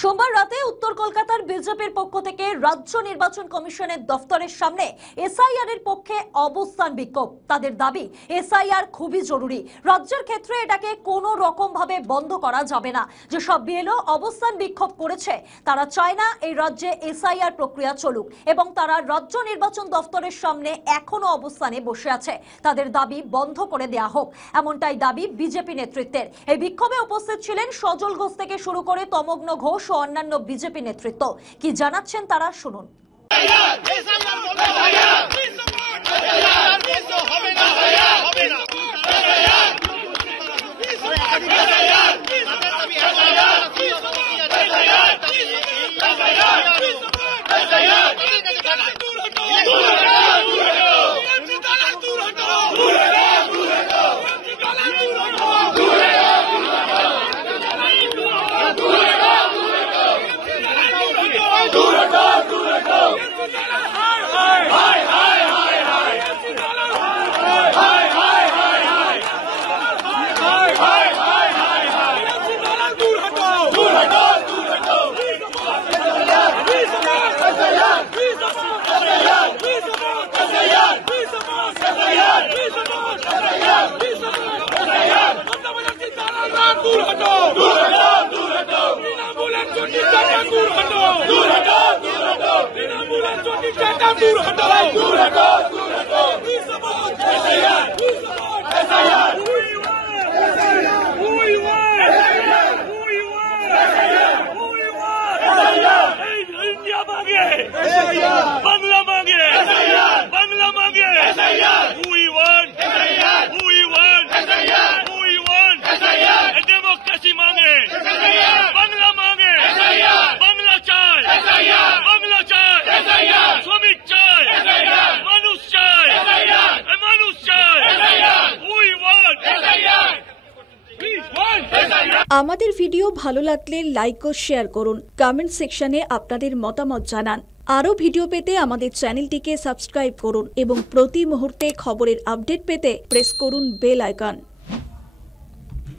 সোমবার রাতে উত্তর কলকাতার বিজেপির পক্ষ থেকে রাজ্য নির্বাচন কমিশনের দফতরের সামনে এসআইআর এর পক্ষে অবস্থান বিক্ষোভ। তাদের দাবি এসআইআর খুবই জরুরি, রাজ্যের ক্ষেত্রে এটাকে কোনো রকম ভাবে বন্ধ করা যাবে না। যেসব বিএলও অবস্থান বিক্ষোভ করেছে তারা চায় না এই রাজ্যে এসআইআর প্রক্রিয়া চলুক এবং তারা রাজ্য নির্বাচন দফতরের সামনে এখনো অবস্থানে বসে আছে। তাদের দাবি বন্ধ করে দেওয়া হোক, এমনটাই দাবি বিজেপি নেতৃত্বের। এই বিক্ষোভে উপস্থিত ছিলেন সজল ঘোষ থেকে শুরু করে তমগ্ন ঘোষ ও অন্যান্য বিজেপি নেতৃত্ব। কি জানাচ্ছেন তারা শুনুন। बांग्ला मांगे, बांग्ला मांगे, we want, डेमोक्रेसी मांगे, बांग्ला मांगे, बांग्ला चाय, श्रमिक चाय, मनुष्य चाय, we want, আমাদের ভিডিও ভালো লাগলে লাইক ও শেয়ার করুন, কমেন্ট সেকশনে আপনাদের মতামত জানান। আরও ভিডিও পেতে আমাদের চ্যানেলটিকে সাবস্ক্রাইব করুন এবং প্রতি মুহূর্তে খবরের আপডেট পেতে প্রেস করুন বেল আইকন।